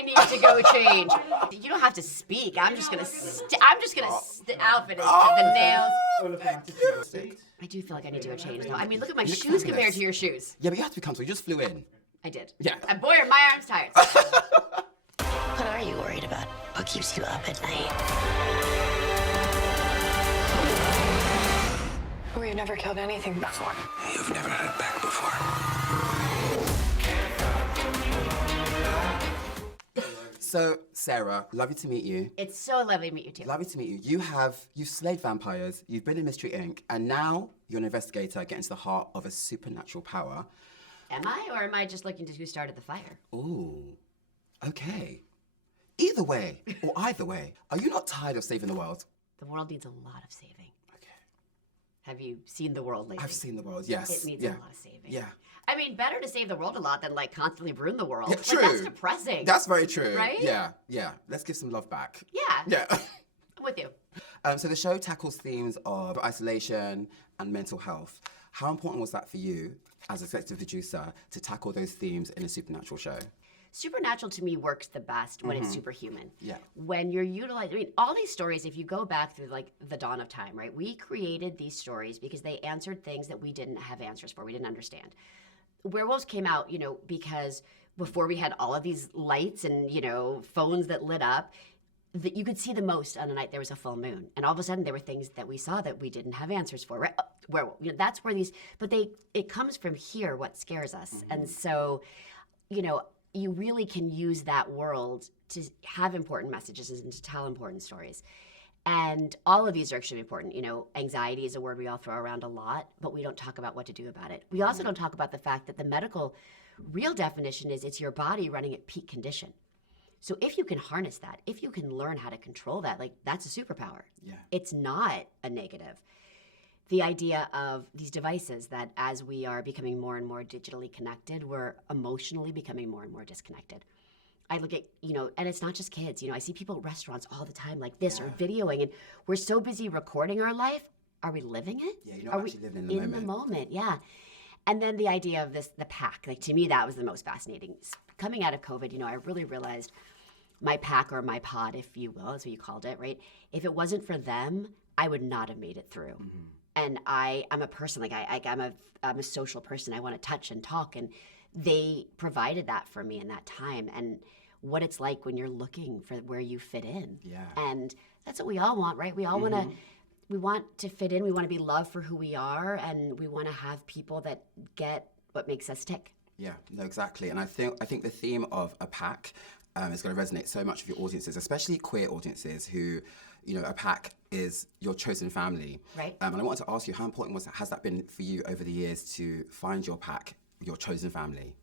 I need to go change. You don't have to speak. I'm just gonna outfit it, the nails. I do feel like I need to go change though. I mean, look at my shoes compared to your shoes. Yeah, but you have to be comfortable. You just flew in. I did. Yeah. And boy, are my arms tired. What are you worried about? What keeps you up at night? We've never killed anything before. You've never had a pack before. So, Sarah, lovely to meet you. It's so lovely to meet you too. Lovely to meet you. You've slayed vampires, you've been in Mystery Inc., and now you're an investigator getting to the heart of a supernatural power. Am I, or am I just looking to who started the fire? Ooh, okay. Either way, or either way, are you not tired of saving the world? The world needs a lot of saving. Okay. Have you seen the world lately? I've seen the world, yes. It needs a lot of saving. Yeah. I mean, better to save the world a lot than like constantly ruin the world. Yeah, Like, true. that's depressing. That's very true. Right? Yeah. Let's give some love back. Yeah. Yeah. I'm with you. So the show tackles themes of isolation and mental health. How important was that for you as executive producer to tackle those themes in a supernatural show? Supernatural to me works the best when it's superhuman. Yeah. When you're utilizing, I mean, all these stories, if you go back through like the dawn of time, right? We created these stories because they answered things that we didn't have answers for, we didn't understand. Werewolves came out, because before we had all of these lights and, phones that lit up, that you could see the most on a night there was a full moon. And all of a sudden there were things that we saw that we didn't have answers for, right? Werewolf, that's where it comes from here, what scares us. And so, you really can use that world to have important messages and to tell important stories. And all of these are extremely important. Anxiety is a word we all throw around a lot, but we don't talk about what to do about it. We also don't talk about the fact that the medical real definition is it's your body running at peak condition. So if you can harness that, if you can learn how to control that, that's a superpower. Yeah. It's not a negative. The idea of these devices that as we are becoming more and more digitally connected, we're emotionally becoming more and more disconnected. I look at, and it's not just kids, I see people at restaurants all the time like this or videoing, and we're so busy recording our life. Are we living it? Yeah, you're not actually living in the moment. Yeah. And then the idea of the pack, to me, that was the most fascinating. Coming out of COVID, I really realized my pack or my pod, if you will, is what you called it, right? If it wasn't for them, I would not have made it through. Mm-hmm. And I'm a person, I'm a social person. I want to touch and talk, and they provided that for me in that time. And what it's like when you're looking for where you fit in. Yeah. And that's what we all want, right? We all we want to fit in. We want to be loved for who we are, and we want to have people that get what makes us tick. Yeah, no, exactly. And I think the theme of a pack is going to resonate so much with your audiences, especially queer audiences who, a pack is your chosen family. Right. And I wanted to ask you, how important has that been for you over the years to find your pack, your chosen family?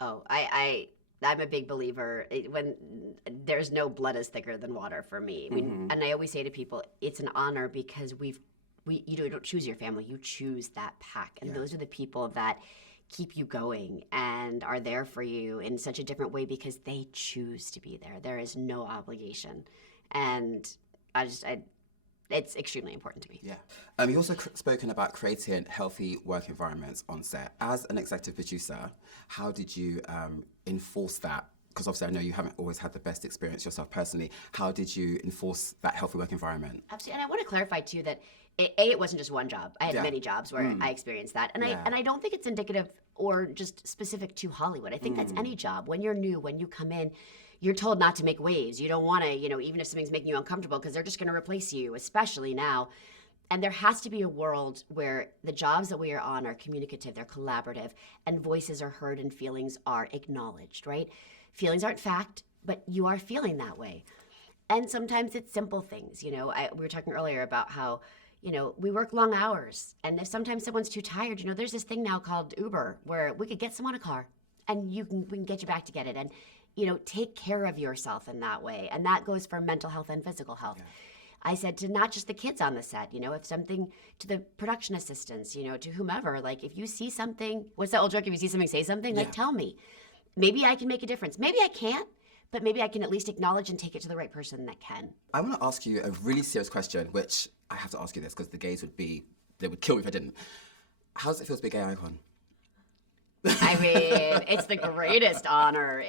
Oh, I'm a big believer when there's no blood is thicker than water for me. I mean, and I always say to people, it's an honor because you don't choose your family, you choose that pack. And those are the people that keep you going and are there for you in such a different way because they choose to be there. There is no obligation. And it's extremely important to me. Yeah. You also spoken about creating healthy work environments on set. As an executive producer, how did you enforce that? Because obviously I know you haven't always had the best experience yourself personally. How did you enforce that healthy work environment? Absolutely. And I want to clarify too that it wasn't just one job. I had many jobs where I experienced that. And I don't think it's indicative or just specific to Hollywood. I think that's any job. When you're new, when you come in, you're told not to make waves. You don't want to, even if something's making you uncomfortable, because they're just going to replace you, especially now. And there has to be a world where the jobs that we are on are communicative, they're collaborative, and voices are heard and feelings are acknowledged, right? Feelings aren't fact, but you are feeling that way. And sometimes it's simple things. We were talking earlier about how, we work long hours. And if sometimes someone's too tired, there's this thing now called Uber where we could get someone a car and we can get you back to get it. And take care of yourself in that way. And that goes for mental health and physical health. Yeah. I said to not just the kids on the set, if something, to the production assistants, to whomever, if you see something, what's that old joke? If you see something, say something, tell me. Maybe I can make a difference. Maybe I can't, but maybe I can at least acknowledge and take it to the right person that can. I want to ask you a really serious question, which I have to ask you this because the gays they would kill me if I didn't. How does it feel to be a gay icon? I mean, it's the greatest honor.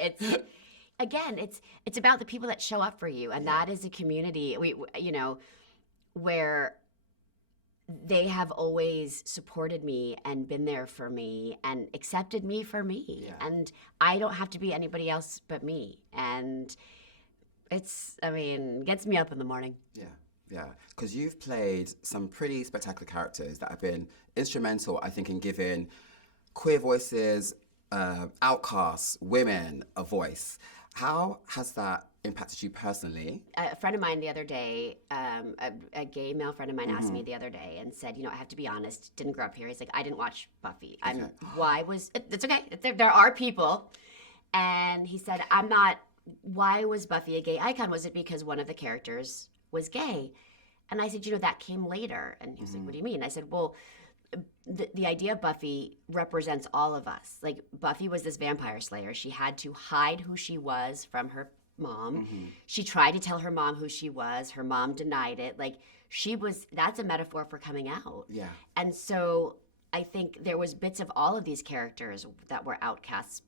again, it's about the people that show up for you, and that is a community where they have always supported me and been there for me and accepted me for me. Yeah. And I don't have to be anybody else but me. And gets me up in the morning. Yeah, because you've played some pretty spectacular characters that have been instrumental, I think, in giving queer voices, outcasts, women a voice. How has that impacted you personally? A friend of mine the other day, a gay male friend of mine asked me the other day and said, I have to be honest, didn't grow up here. He's like, I didn't watch Buffy. It's okay. There are people. And he said, why was Buffy a gay icon? Was it because one of the characters was gay? And I said, that came later. And he was like, what do you mean? I said, well, the idea of Buffy represents all of us. Like, Buffy was this vampire slayer. She had to hide who she was from her mom. She tried to tell her mom who she was. Her mom denied it. Like, that's a metaphor for coming out. Yeah. And so I think there was bits of all of these characters that were outcasts,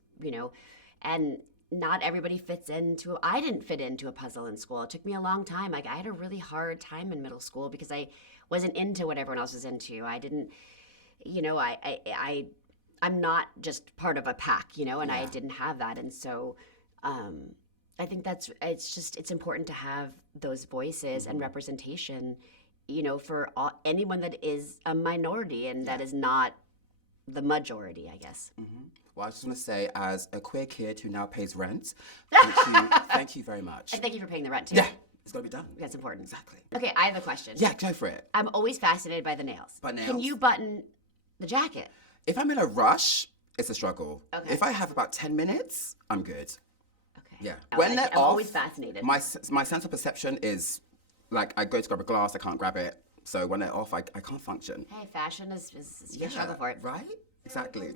and not everybody I didn't fit into a puzzle in school. It took me a long time. Like, I had a really hard time in middle school because I wasn't into what everyone else was into. I didn't, I'm not just part of a pack, and I didn't have that. And so I think it's important to have those voices and representation, for anyone that is a minority and that is not the majority, I guess. Well, I just want to say, as a queer kid who now pays rent, thank you very much. And thank you for paying the rent, too. Yeah, it's got to be done. That's important. Exactly. Okay, I have a question. Yeah, go for it. I'm always fascinated by the nails. By nails? Can you button the jacket? If I'm in a rush, it's a struggle. Okay. If I have about 10 minutes, I'm good. Okay. Yeah. I'm always fascinated. My sense of perception is, like, I go to grab a glass, I can't grab it. So when they're off, I can't function. Hey, fashion is you struggle for it. Right? Exactly.